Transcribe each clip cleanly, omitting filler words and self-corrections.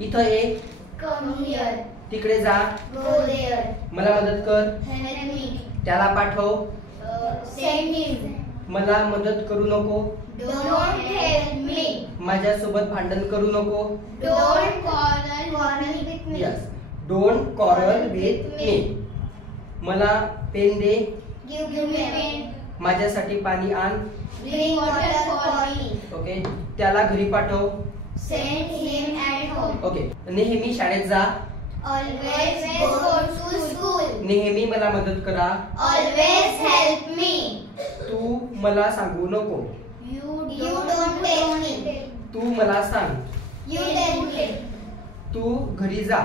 इथं ये. Come here. तिकडे जा. Go there. मला मदत कर. Help me. त्याला पाठव. Send him. मला मदत करू नको. Don't help me. माझ्यासोबत भांडण करू नको. Don't quarrel with me. Yes. Don't quarrel with me. मला पेन दे. Give me pen. माझ्यासाठी पाणी आण. Bring water for me. Okay. त्याला घरी पाठव. Send him at home. Okay. नेहमी शाळेत जा. Always go to school. नेहमी मला मदत करा. Always help me. तू मला सांगू नको. You don't tell me. तू मला सांग. You tell me. तू घरी जा.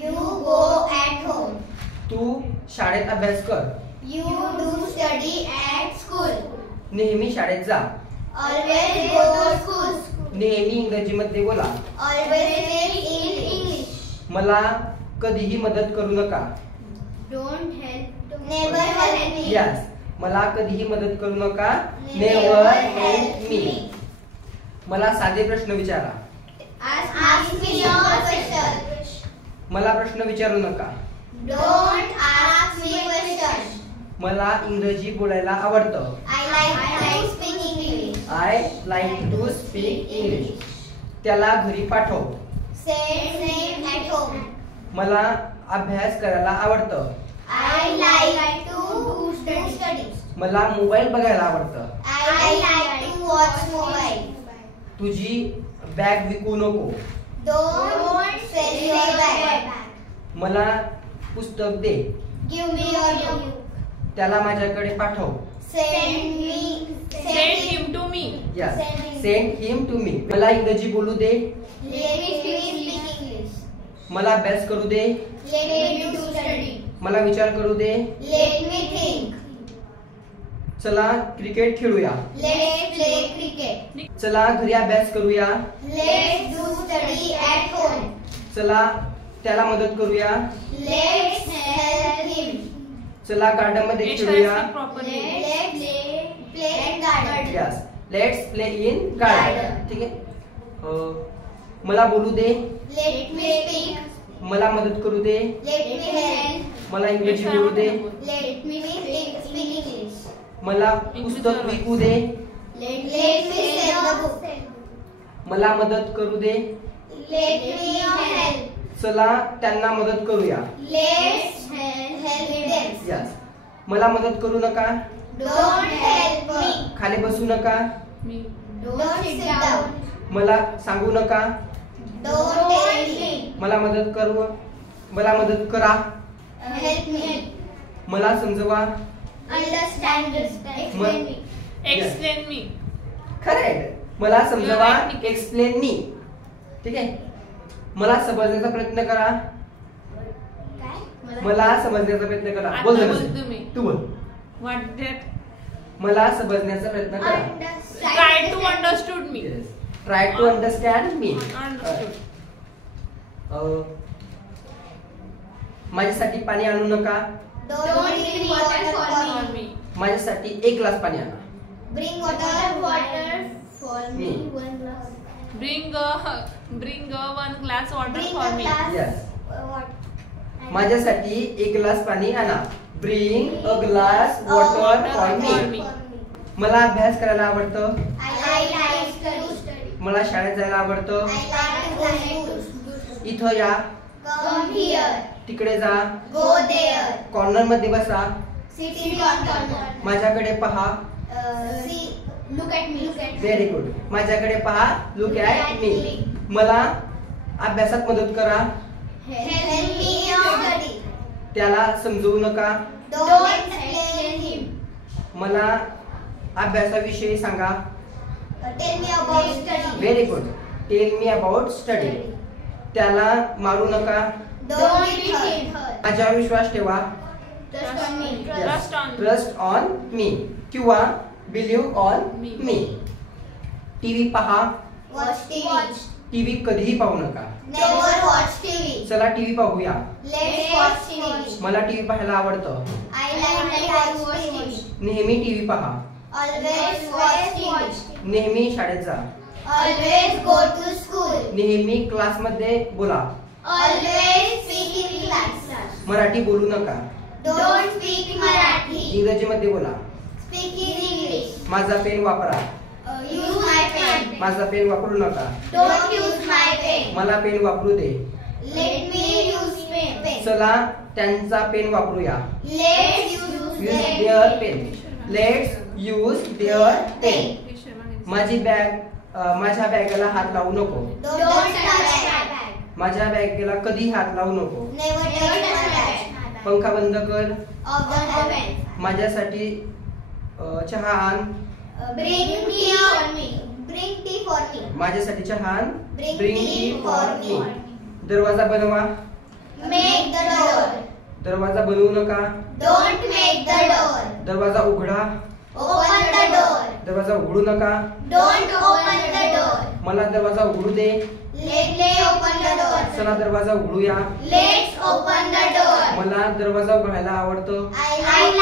You go at home. तू शाळेत अभ्यास कर. You do study at school. नेहमी शाळेत जा. Always go to school. नेहमी इंग्रजीमध्ये बोला. Always speak in English. मला कधीही मदत करू नका. Don't help. Never help me. Yes. मला कधीही मदत करू नका. Never help me. मला साधे प्रश्न विचारा. Ask me your question. मला प्रश्न विचारू नका. Don't ask me questions. मला इंग्रजी बोलायला आवडतं. I like to speak English. I like to speak English. त्याला घरी पाठव. Send him at home. मला अभ्यास करायला आवडतं. I like to do studies. मला मोबाईल बघायला आवडतं. I like to watch mobile. तुझी बॅग विकू नको. Don't sell your bag. मला पुस्तक दे. Give me your book. त्याला माझ्याकडे पाठव. Send him to me. Yes. Send him. Send him to me. मला इंग्रजी बोलू दे. Let me speak English. मला अभ्यास करू दे. Let me do study. मला विचार करू दे. Let me think. चला क्रिकेट खेळूया. Let's play cricket. चला घरी अभ्यास करूया. Let's do study at home. चला त्याला मदत करूया. Let's help him. चला गार्डन मध्ये खेळूया. Let's play in garden. Yes. Let's play in garden. ठीक आहे. मला बोलू दे. Let me speak. मला मदत करू दे. Let me help. मला इंग्रजी बोलू दे. Let me speak English. मला पुस्तक विकू दे. Let me sell the book. मला मदत करू दे. Let me help. चला त्यांना मदत करूया. Let's help them. यस. मला मदत करू नका. Don't help me. खाली बसू नका. Don't sit down. मला सांगू नका. Don't tell me. मला मदत करा. Help me. मला समजवा. Understand. Explain me. Explain me. Correct. मला समजवा. Explain me. ठीक आहे. मला समजण्याचा प्रयत्न करा. मला समजण्याचा प्रयत्न करा. आता बोल बोल जरासं. तुम्ही. तू बोल. What that? मला समजण्याचा प्रयत्न करा. Try to understood me. Try to understand me. Understood. माझ्यासाठी पाणी आणू नका. Don't bring water for For me. me. माझ्यासाठी 1 ग्लास पाणी आणा. Bring water for me. Me. 1 glass. Bring one glass water Bring for a me. glass. Yes. Water. माझ्यासाठी 1 glass पाणी आणा. Bring a glass water for me. मला अभ्यास करायला आवडतं. I like to study. मला शाळेत जायला आवडतं. I like to study. इथं या. Come here. तिकडे जा. Go there. कॉर्नर मध्ये बसा. Sit in your corner. माझ्याकडे पहा. See. Look at me. Look at me. Very good. माझ्याकडे पहा. Look at me. मला अभ्यासात मदत करा. Help me in study. त्याला समजवू नका. Don't explain him. मला अभ्यासाविषयी सांगा. Tell me about study. Very good. Tell me about study. त्याला मारू नका. Don't beat him. माझ्यावर विश्वास ठेवा. Trust on me. Trust on me. Trust on me किंवा बिलीव्ह ऑन Me. मी. टीव्ही पहा. Watch TV. टीव्ही कधीही पाहू नका. Never watch TV. चला टीव्ही पाहूया. Let's watch TV. मला टीव्ही पाहायला आवडतं. I like to watch TV. नेहमी टीव्ही पहा. Always watch TV. नेहमी शाळेत जा. Always go to school. नेहमी क्लासमध्ये बोला. Always speak in class. Marathi बोलू नका. Don't speak Marathi. इंग्रजीमध्ये बोला. Speak in English. माझा पेन वापरा. Use my pen. माझा पेन वापरू नका. Don't use my pen. मला पेन वापरू दे. Let me use pen. चला त्यांचा पेन वापरूया. Let's use use their pen. Let's use their pen. माझी बॅग माझ्या बॅगेला हात लावू नको. Don't touch my bag. माझ्या बॅगेला कधी हात लावू नको. Never touch my bag. पंखा बंद कर. Of the oven. माझ्यासाठी चहा आण. Bring tea for me. Bring tea for me. माझ्यासाठी चहा आण. Bring Bring tea tea for for me. me. दरवाजा बनवा. Make the door. दरवाजा बनवू नका. Don't make the door. दरवाजा उघडा. Open the door. दरवाजा उघडू नका. Don't open the door. मला दरवाजा उघडू दे. Let me open the door. चला दरवाजा उघडूया. Let's open the door. मला दरवाजा उघडायला आवडतं. I like